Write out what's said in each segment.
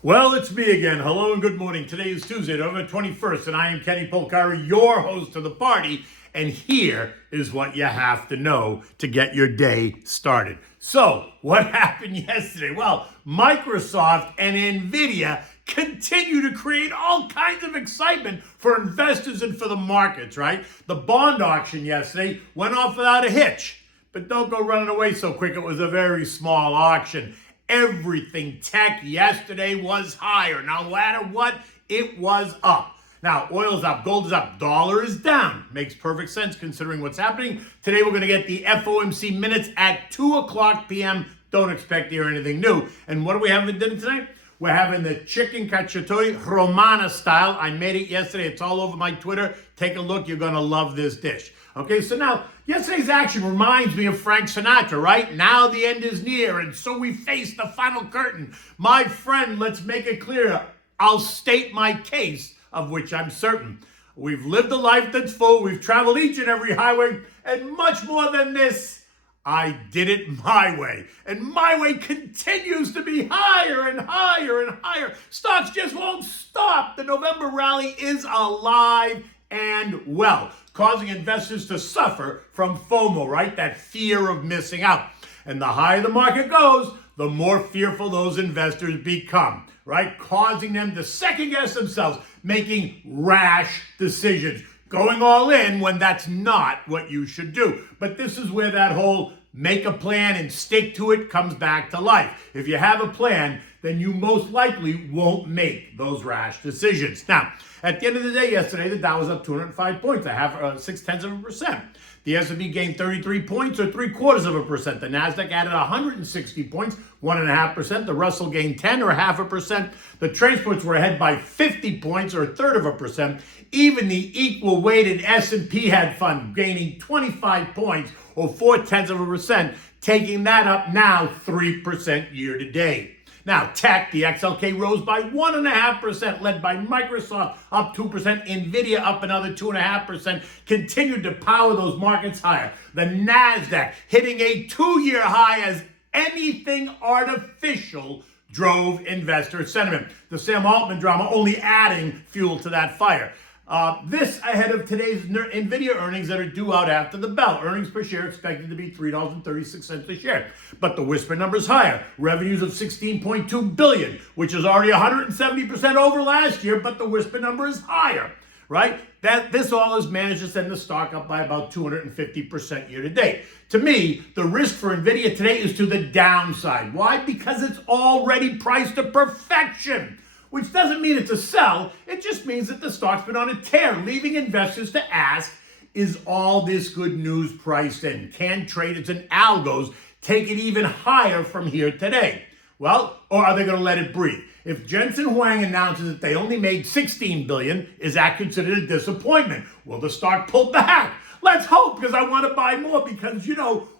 Well, it's me again. Hello and good morning. Today is Tuesday, November 21st, and I am Kenny Polcari, your host of the party. And here is what you have to know to get your day started. So, what happened yesterday? Well, Microsoft and Nvidia continue to create all kinds of excitement for investors and for the markets, right? The bond auction yesterday went off without a hitch. But don't go running away so quick. It was a very small auction. Everything tech yesterday was higher. No matter what, it was up. Now, oil's up, gold is up, dollar is down. Makes perfect sense considering what's happening. Today, we're going to get the FOMC minutes at 2 o'clock p.m. Don't expect to hear anything new. And what are we having for dinner tonight? We're having the chicken cacciatore Romano style. I made it yesterday. It's all over my Twitter. Take a look. You're going to love this dish. Okay, so now, yesterday's action reminds me of Frank Sinatra, right? Now the end is near, and so we face the final curtain. My friend, let's make it clear. I'll state my case, of which I'm certain. We've lived a life that's full. We've traveled each and every highway, and much more than this. I did it my way, and my way continues to be higher and higher and higher. Stocks just won't stop. The November rally is alive and well, causing investors to suffer from FOMO, right? That fear of missing out. And the higher the market goes, the more fearful those investors become, right? Causing them to second guess themselves, making rash decisions, going all in when that's not what you should do. But this is where that whole make a plan and stick to it comes back to life. If you have a plan, then you most likely won't make those rash decisions. Now, at the end of the day yesterday, the Dow was up 205 points, 0.6%. The S&P gained 33 points, or 0.75%. The Nasdaq added 160 points, 1.5%. The Russell gained 10, or 0.5%. The transports were ahead by 50 points, or 1/3%. Even the equal weighted S&P had fun, gaining 25 points, or 0.4%, taking that up now 3% year to date. Now, tech, the XLK rose by 1.5%, led by Microsoft up 2%, Nvidia up another 2.5%, continued to power those markets higher. The Nasdaq hitting a 2-year high as anything artificial drove investor sentiment. The Sam Altman drama only adding fuel to that fire. This ahead of today's Nvidia earnings that are due out after the bell. Earnings per share expected to be $3.36 a share. But the whisper number is higher. Revenues of $16.2 billion, which is already 170% over last year, but the whisper number is higher, right? This all has managed to send the stock up by about 250% year to date. To me, the risk for Nvidia today is to the downside. Why? Because it's already priced to perfection. Which doesn't mean it's a sell, it just means that the stock's been on a tear, leaving investors to ask, is all this good news priced in? Can traders and algos take it even higher from here today? Well, or are they going to let it breathe? If Jensen Huang announces that they only made $16 billion, is that considered a disappointment? Will the stock pull back? Let's hope, because I want to buy more, because,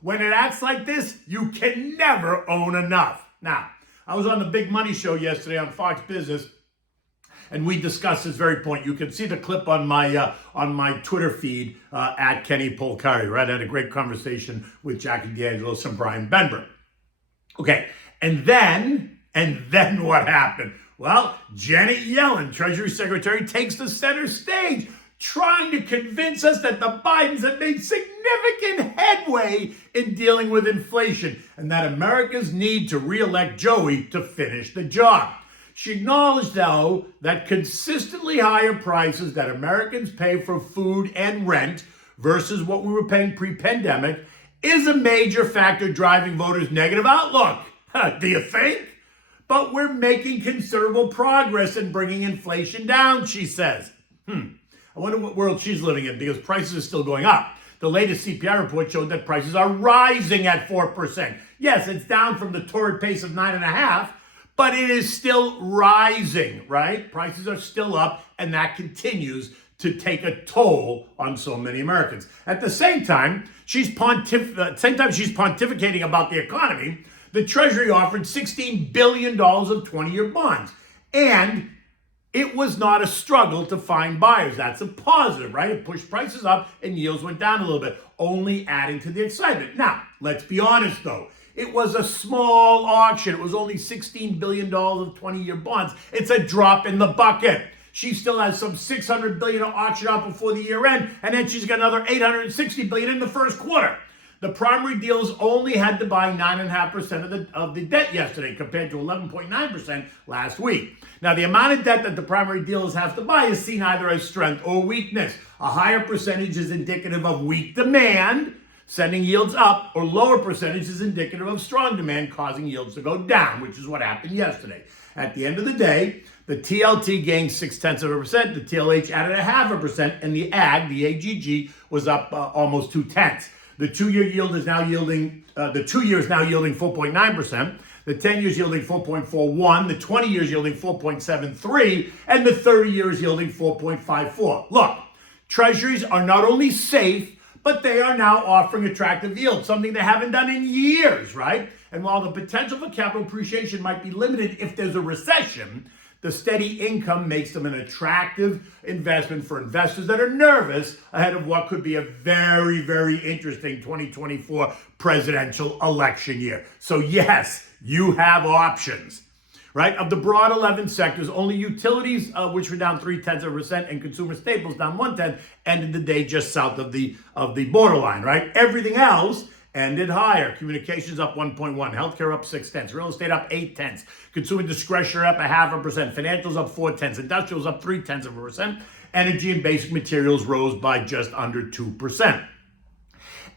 when it acts like this, you can never own enough. Now, I was on the Big Money Show yesterday on Fox Business, and we discussed this very point. You can see the clip on my Twitter feed at Kenny Polcari, right? I had a great conversation with Jackie DeAngelis and Brian Benbrook. Okay, and then what happened? Well, Janet Yellen, Treasury Secretary, takes the center stage, trying to convince us that the Bidens have made significant headway in dealing with inflation and that America's need to re-elect Joey to finish the job. She acknowledged, though, that consistently higher prices that Americans pay for food and rent versus what we were paying pre-pandemic is a major factor driving voters' negative outlook. Do you think? But we're making considerable progress in bringing inflation down, she says. I wonder what world she's living in, because prices are still going up. The latest CPI report showed that prices are rising at 4%. Yes, it's down from the torrid pace of 9.5%, but it is still rising, right? Prices are still up, and that continues to take a toll on so many Americans. At the same time, she's pontificating about the economy. The Treasury offered $16 billion of 20-year bonds, and it was not a struggle to find buyers. That's a positive, right? It pushed prices up and yields went down a little bit, only adding to the excitement. Now, let's be honest though. It was a small auction. It was only $16 billion of 20-year bonds. It's a drop in the bucket. She still has some $600 billion to auction out before the year end, and then she's got another $860 billion in the first quarter. The primary dealers only had to buy 9.5% of the debt yesterday compared to 11.9% last week. Now, the amount of debt that the primary dealers have to buy is seen either as strength or weakness. A higher percentage is indicative of weak demand, sending yields up, or lower percentage is indicative of strong demand, causing yields to go down, which is what happened yesterday. At the end of the day, the TLT gained 0.6%, the TLH added 0.5%, and the AG, the AGG, was up almost 0.2. The 2-year yield is now yielding, the 2 years now yielding 4.9%, the 10 years yielding 4.41, the 20 years yielding 4.73, and the 30 years yielding 4.54. Look, Treasuries are not only safe, but they are now offering attractive yields, something they haven't done in years, right? And while the potential for capital appreciation might be limited if there's a recession, the steady income makes them an attractive investment for investors that are nervous ahead of what could be a very, very interesting 2024 presidential election year. So yes, you have options, right? Of the broad 11 sectors, only utilities, which were down 0.3%, and consumer staples down 0.1%, ended the day just south of the borderline, right? Everything else ended higher. Communications up 1.1, healthcare up 0.6, real estate up 0.8, consumer discretionary up 0.5%, financials up 0.4, industrials up 0.3%, energy and basic materials rose by just under 2%.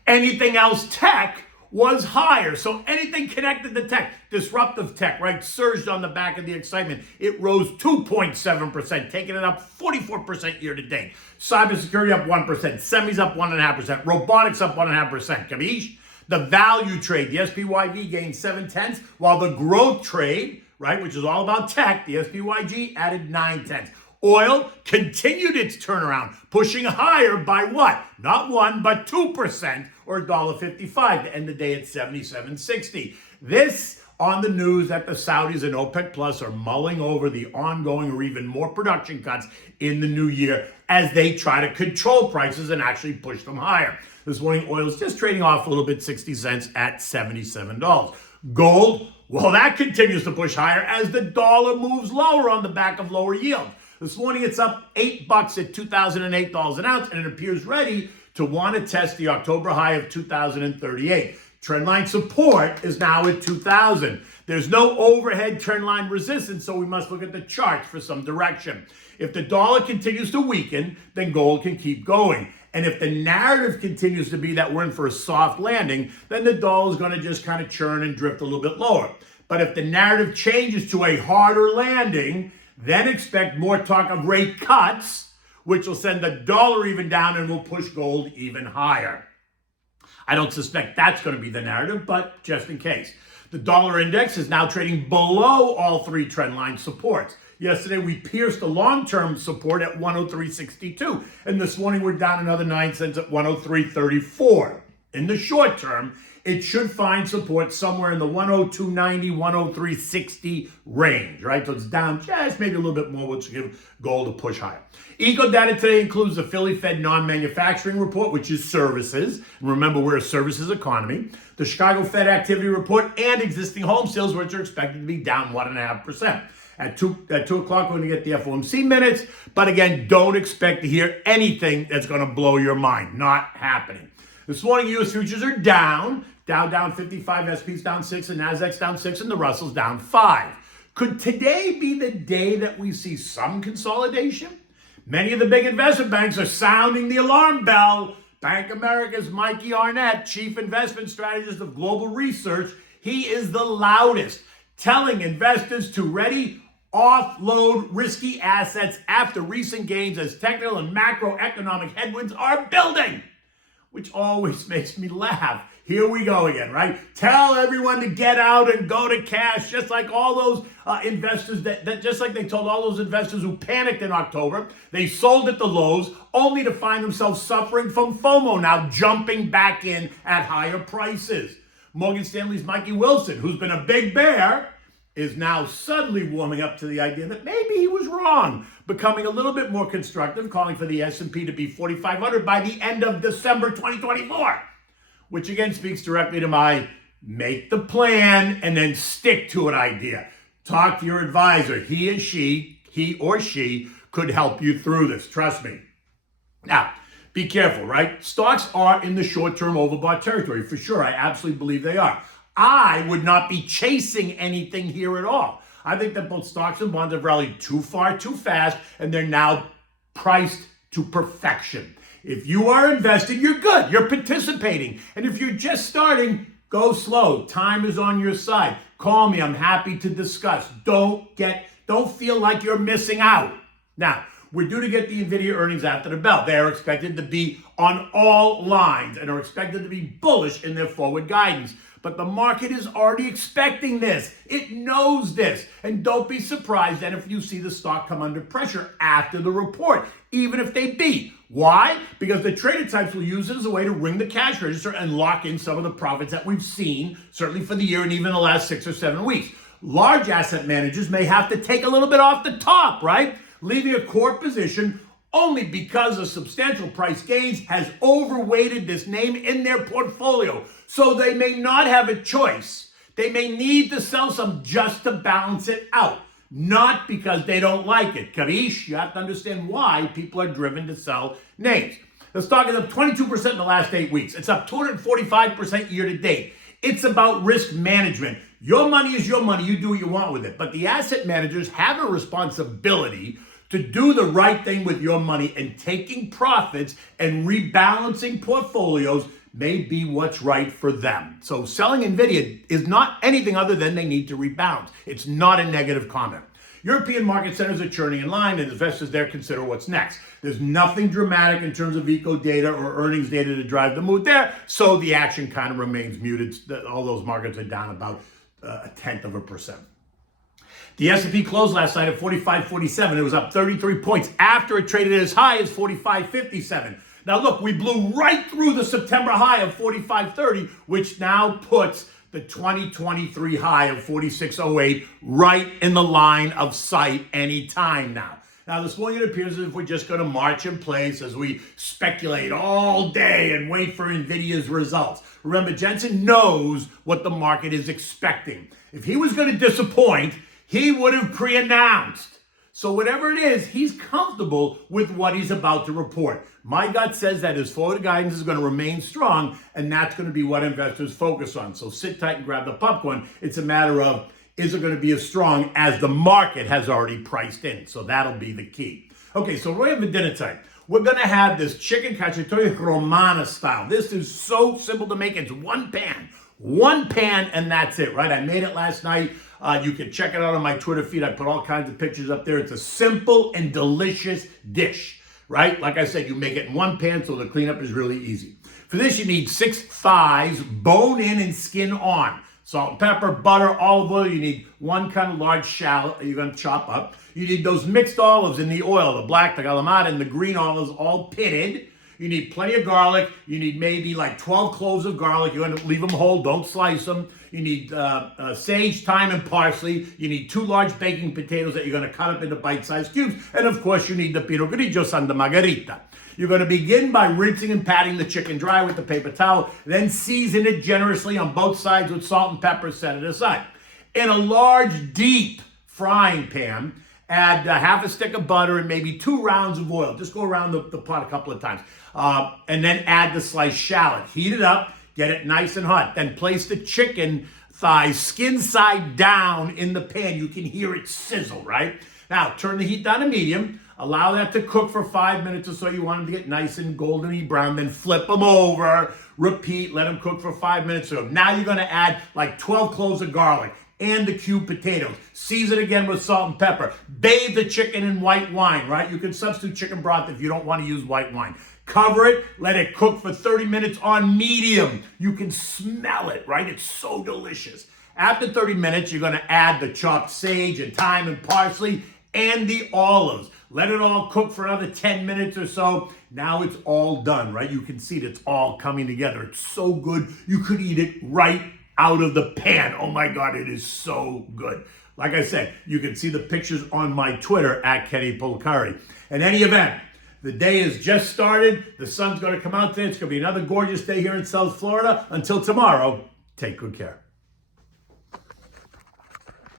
Anything else tech was higher. So anything connected to tech, disruptive tech, right, surged on the back of the excitement. It rose 2.7%, taking it up 44% year to date. Cybersecurity up 1%, semis up 1.5%, robotics up 1.5%. Capiche? The value trade, the SPYV gained 0.7, while the growth trade, right, which is all about tech, the SPYG added 0.9. Oil continued its turnaround, pushing higher by what? Not 1, but 2%, or $1.55 to end the day at 77.60. This on the news that the Saudis and OPEC Plus are mulling over the ongoing or even more production cuts in the new year as they try to control prices and actually push them higher. This morning, oil is just trading off a little bit, 60 cents at $77. Gold, well, that continues to push higher as the dollar moves lower on the back of lower yields. This morning, it's up $8 at $2,008 an ounce, and it appears ready to want to test the October high of 2,038. Trendline support is now at 2,000. There's no overhead trendline resistance, so we must look at the charts for some direction. If the dollar continues to weaken, then gold can keep going. And if the narrative continues to be that we're in for a soft landing, then the dollar is going to just kind of churn and drift a little bit lower. But if the narrative changes to a harder landing, then expect more talk of rate cuts, which will send the dollar even down and will push gold even higher. I don't suspect that's going to be the narrative, but just in case. The dollar index is now trading below all three trendline supports. Yesterday, we pierced the long-term support at 103.62, and this morning we're down another 9 cents at 103.34. In the short term, it should find support somewhere in the 102.90, 103.60 range, right? So it's down just maybe a little bit more, which will give gold a push higher. Eco data today includes the Philly Fed non-manufacturing report, which is services. And remember, we're a services economy. The Chicago Fed activity report and existing home sales, which are expected to be down 1.5%. At 2 o'clock, we're going to get the FOMC minutes. But again, don't expect to hear anything that's going to blow your mind. Not happening. This morning, U.S. futures are down. Dow down 55, SP's down 6, and NASDAQ's down 6, and the Russell's down 5. Could today be the day that we see some consolidation? Many of the big investment banks are sounding the alarm bell. Bank of America's Mikey Arnett, chief investment strategist of Global Research, he is the loudest, telling investors to ready offload risky assets after recent gains as technical and macroeconomic headwinds are building, which always makes me laugh. Here we go again, right? Tell everyone to get out and go to cash, just like all those investors that just like they told all those investors who panicked in October. They sold at the lows only to find themselves suffering from FOMO now, jumping back in at higher prices. Morgan Stanley's Mikey Wilson, who's been a big bear, is now suddenly warming up to the idea that maybe he was wrong, becoming a little bit more constructive, calling for the S&P to be 4,500 by the end of December 2024, which again speaks directly to my make the plan and then stick to an idea. Talk to your advisor. He or she could help you through this. Trust me. Now, be careful, right? Stocks are in the short-term overbought territory. For sure, I absolutely believe they are. I would not be chasing anything here at all. I think that both stocks and bonds have rallied too far, too fast, and they're now priced to perfection. If you are invested, you're good. You're participating. And if you're just starting, go slow. Time is on your side. Call me. I'm happy to discuss. Don't feel like you're missing out. Now, we're due to get the Nvidia earnings after the bell. They are expected to be on all lines and are expected to be bullish in their forward guidance. But the market is already expecting this. It knows this. And don't be surprised then if you see the stock come under pressure after the report, even if they beat. Why? Because the trader types will use it as a way to ring the cash register and lock in some of the profits that we've seen, certainly for the year and even the last 6 or 7 weeks. Large asset managers may have to take a little bit off the top, right? Leaving a core position only because the substantial price gains has overweighted this name in their portfolio. So they may not have a choice. They may need to sell some just to balance it out, not because they don't like it. Capiche? You have to understand why people are driven to sell names. The stock is up 22% in the last 8 weeks. It's up 245% year to date. It's about risk management. Your money is your money. You do what you want with it. But the asset managers have a responsibility to do the right thing with your money, and taking profits and rebalancing portfolios may be what's right for them. So selling Nvidia is not anything other than they need to rebalance. It's not a negative comment. European market centers are churning in line, and investors there consider what's next. There's nothing dramatic in terms of eco data or earnings data to drive the mood there, so the action kind of remains muted. All those markets are down about 0.1%. The S&P closed last night at 45.47. It was up 33 points after it traded as high as 45.57. Now look, we blew right through the September high of 45.30, which now puts the 2023 high of 46.08 right in the line of sight anytime now. Now, this morning it appears as if we're just going to march in place as we speculate all day and wait for Nvidia's results. Remember, Jensen knows what the market is expecting. If he was going to disappoint, he would have pre-announced. So whatever it is, he's comfortable with what he's about to report. My gut says that his forward guidance is going to remain strong, and that's going to be what investors focus on. So sit tight and grab the popcorn. It's a matter of, is it going to be as strong as the market has already priced in? So that'll be the key. Okay, so we're having dinner time. We're going to have this chicken cacciatore Romano style. This is so simple to make. It's one pan, and that's it, right? I made it last night. You can check it out on my Twitter feed. I put all kinds of pictures up there. It's a simple and delicious dish, right? Like I said, you make it in one pan, so the cleanup is really easy. For this, you need 6 thighs, bone in and skin on. Salt and pepper, butter, olive oil. You need 1 kind of large shallot you're going to chop up. You need those mixed olives in the oil, the black, the calamata, and the green olives all pitted. You need plenty of garlic. You need maybe like 12 cloves of garlic. You're going to leave them whole. Don't slice them. You need sage, thyme, and parsley. You need 2 large baking potatoes that you're going to cut up into bite-sized cubes. And of course, you need the pino grigio Santa Margherita. You're going to begin by rinsing and patting the chicken dry with the paper towel. Then season it generously on both sides with salt and pepper. Set it aside. In a large, deep frying pan, add half a stick of butter and maybe 2 rounds of oil. Just go around the pot a couple of times. And then add the sliced shallot. Heat it up. Get it nice and hot. Then place the chicken thighs skin side down in the pan. You can hear it sizzle, right? Now, turn the heat down to medium. Allow that to cook for 5 minutes or so. You want them to get nice and goldeny brown. Then flip them over. Repeat. Let them cook for 5 minutes or so. Now you're going to add like 12 cloves of garlic and the cubed potatoes. Season again with salt and pepper. Bathe the chicken in white wine, right? You can substitute chicken broth if you don't want to use white wine. Cover it, let it cook for 30 minutes on medium. You can smell it, right? It's so delicious. After 30 minutes, you're gonna add the chopped sage and thyme and parsley and the olives. Let it all cook for another 10 minutes or so. Now it's all done, right? You can see that it's all coming together. It's so good, you could eat it right out of the pan. Oh my God, it is so good. Like I said, you can see the pictures on my Twitter at Kenny Polcari. In any event, the day has just started. The sun's going to come out today. It's going to be another gorgeous day here in South Florida. Until tomorrow, Take good care.